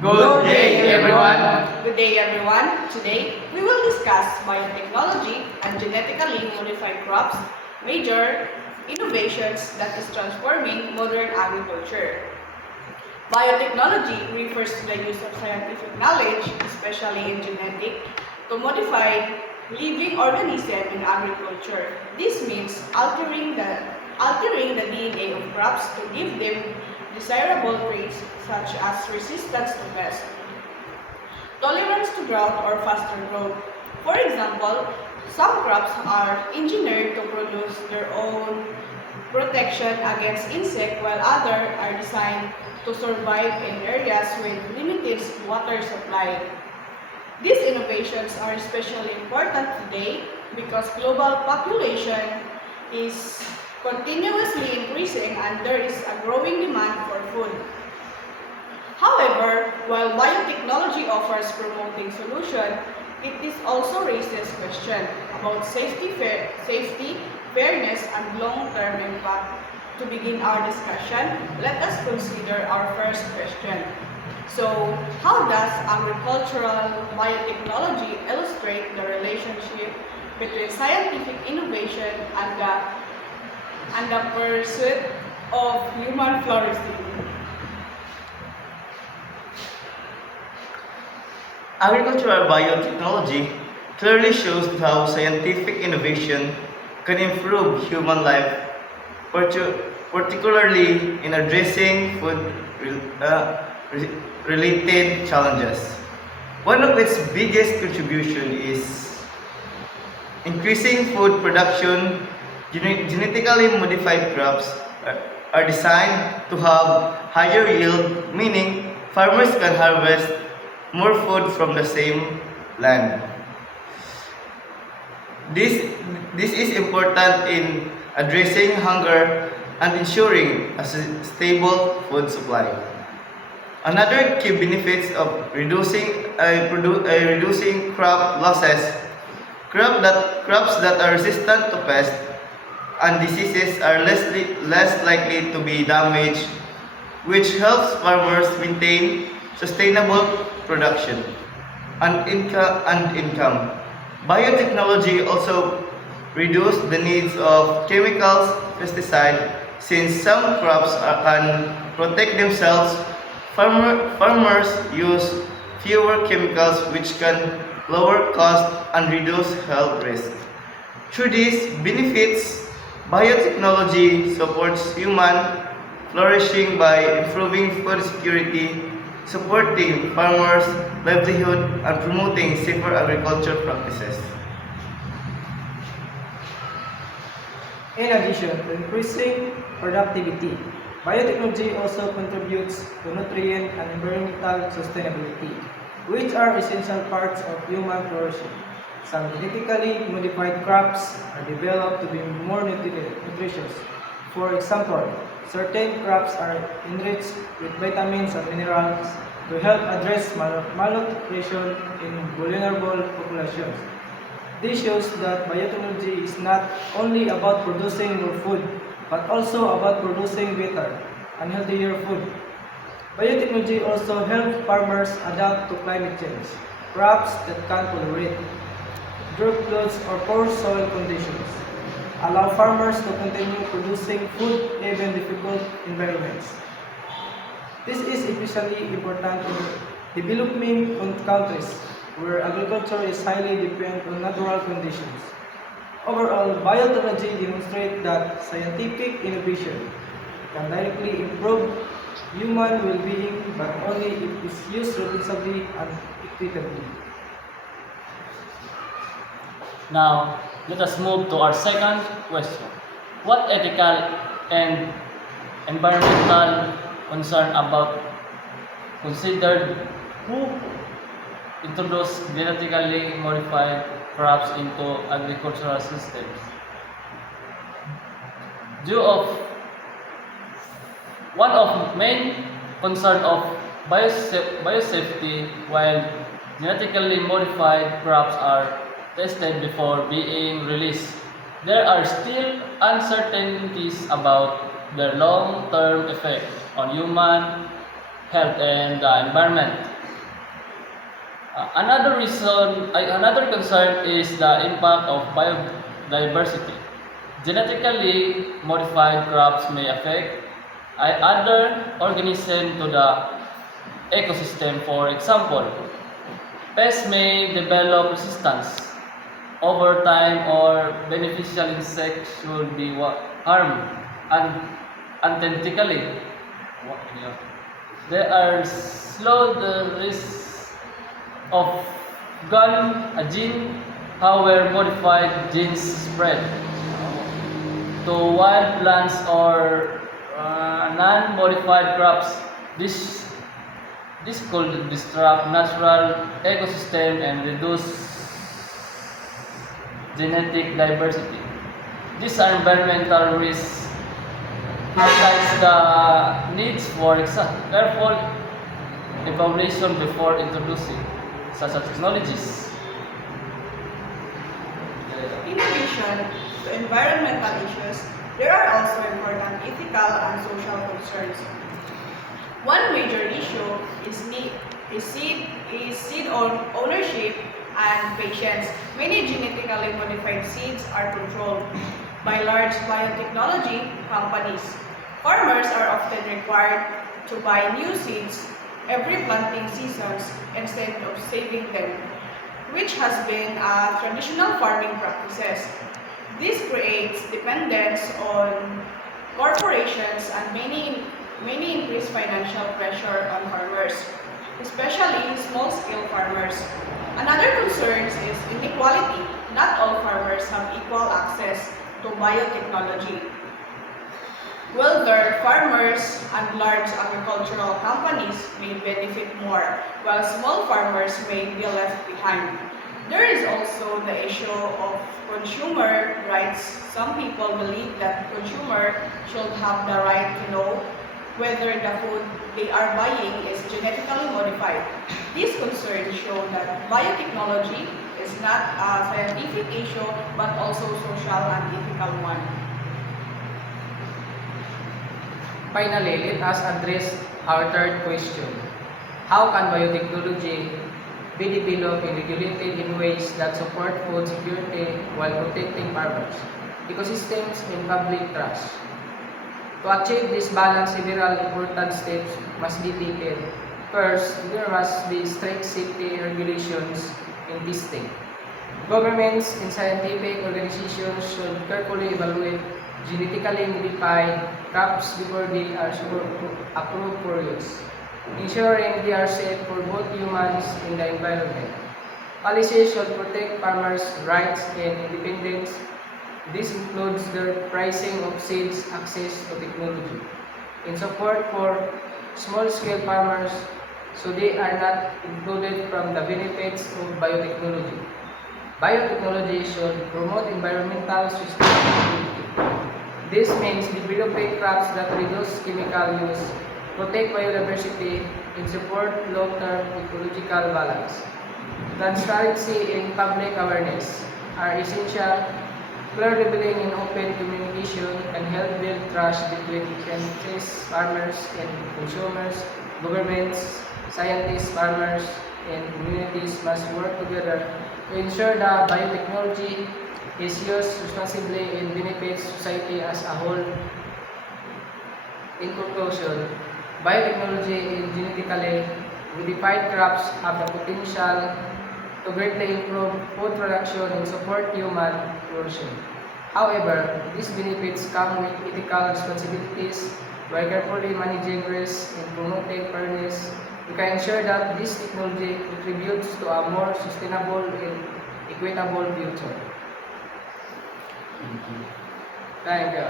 Good day, everyone. Good day, everyone. Today, we will discuss biotechnology and genetically modified crops, major innovations that is transforming modern agriculture. Biotechnology refers to the use of scientific knowledge, especially in genetic, to modify living organisms in agriculture. This means altering the DNA of crops to give them desirable traits such as resistance to pests, tolerance to drought, or faster growth. For example, some crops are engineered to produce their own protection against insects, while others are designed to survive in areas with limited water supply. These innovations are especially important today because global population is continuously increasing and there is a growing demand for food. However, while biotechnology offers promoting solution, it is also raises questions about safety, fairness, and long-term impact. To begin our discussion, let us consider our first question. So, how does agricultural biotechnology illustrate the relationship between scientific innovation and the pursuit of human flourishing? Agricultural biotechnology clearly shows how scientific innovation can improve human life, particularly in addressing food related challenges. One of its biggest contribution is increasing food production. Genetically modified crops are designed to have higher yield, meaning farmers can harvest more food from the same land. This, this is important in addressing hunger and ensuring a stable food supply. Another key benefits of reducing crop losses. Crops that are resistant to pests and diseases are less likely to be damaged, which helps farmers maintain sustainable production and income. Biotechnology also reduce the needs of chemicals, pesticide, since some crops can protect themselves. Farmers use fewer chemicals which can lower cost and reduce health risk. Through these benefits, biotechnology supports human flourishing by improving food security, supporting farmers' livelihood, and promoting safer agriculture practices. In addition to increasing productivity, biotechnology also contributes to nutrient and environmental sustainability, which are essential parts of human flourishing. Some genetically modified crops are developed to be more nutritious. For example, certain crops are enriched with vitamins and minerals to help address malnutrition in vulnerable populations. This shows that biotechnology is not only about producing more food, but also about producing better and healthier food. Biotechnology also helps farmers adapt to climate change. Crops that can tolerate drought floods or poor soil conditions allow farmers to continue producing food even in difficult environments. This is especially important in developing countries where agriculture is highly dependent on natural conditions. Overall, biotechnology demonstrates that scientific innovation can directly improve human well-being, but only if it is used responsibly and equitably. Now, let us move to our second question. What ethical and environmental concern about considered who introduced genetically modified crops into agricultural systems? Due of one of main concern of biosafety while genetically modified crops are tested before being released. There are still uncertainties about their long-term effect on human health and the environment. Another concern is the impact of biodiversity. Genetically modified crops may affect other organisms to the ecosystem. For example, pests may develop resistance over time, or beneficial insects will be harmed unintentionally. Yeah. They are slow the risk of gun a gene, however modified genes spread to wild plants or non-modified crops. This could disrupt natural ecosystem and reduce genetic diversity. These are environmental risks highlights the needs for careful evaluation before introducing such technologies. In addition to environmental issues, there are also important ethical and social concerns. One major issue is seed ownership and patience. Many genetically modified seeds are controlled by large biotechnology companies. Farmers are often required to buy new seeds every planting seasons instead of saving them, which has been traditional farming practices. This creates dependence on corporations and many increase financial pressure on farmers, especially small-scale farmers. Another concern is inequality. Not all farmers have equal access to biotechnology. Wealthier farmers and large agricultural companies may benefit more, while small farmers may be left behind. There is also the issue of consumer rights. Some people believe that consumers should have the right to know whether the food they are buying is genetically modified. These concerns show that biotechnology is not a scientific issue but also social and ethical one. Finally, let us address our third question. How can biotechnology be developed and regulated in ways that support food security while protecting farmers, ecosystems, and public trust? To achieve this balance, several important steps must be taken. First, there must be strict safety regulations in testing. Governments and scientific organizations should carefully evaluate genetically modified crops before they are approved for use, ensuring they are safe for both humans and the environment. Policies should protect farmers' rights and independence. This includes the pricing of seeds, access to technology, and support for small-scale farmers so they are not included from the benefits of biotechnology. Biotechnology should promote environmental sustainability. This means developing crops that reduce chemical use, protect biodiversity, and support long-term ecological balance. Transparency and public awareness are essential. Clear labeling and open communication can help build trust between scientists, farmers, and consumers. Governments, scientists, farmers, and communities must work together to ensure that biotechnology is used responsibly and benefits society as a whole. In conclusion, biotechnology and genetically modified crops have the potential to greatly improve food production and support human flourishing. However, these benefits come with ethical responsibilities. By carefully managing risks and promoting fairness, we can ensure that this technology contributes to a more sustainable and equitable future. Thank you.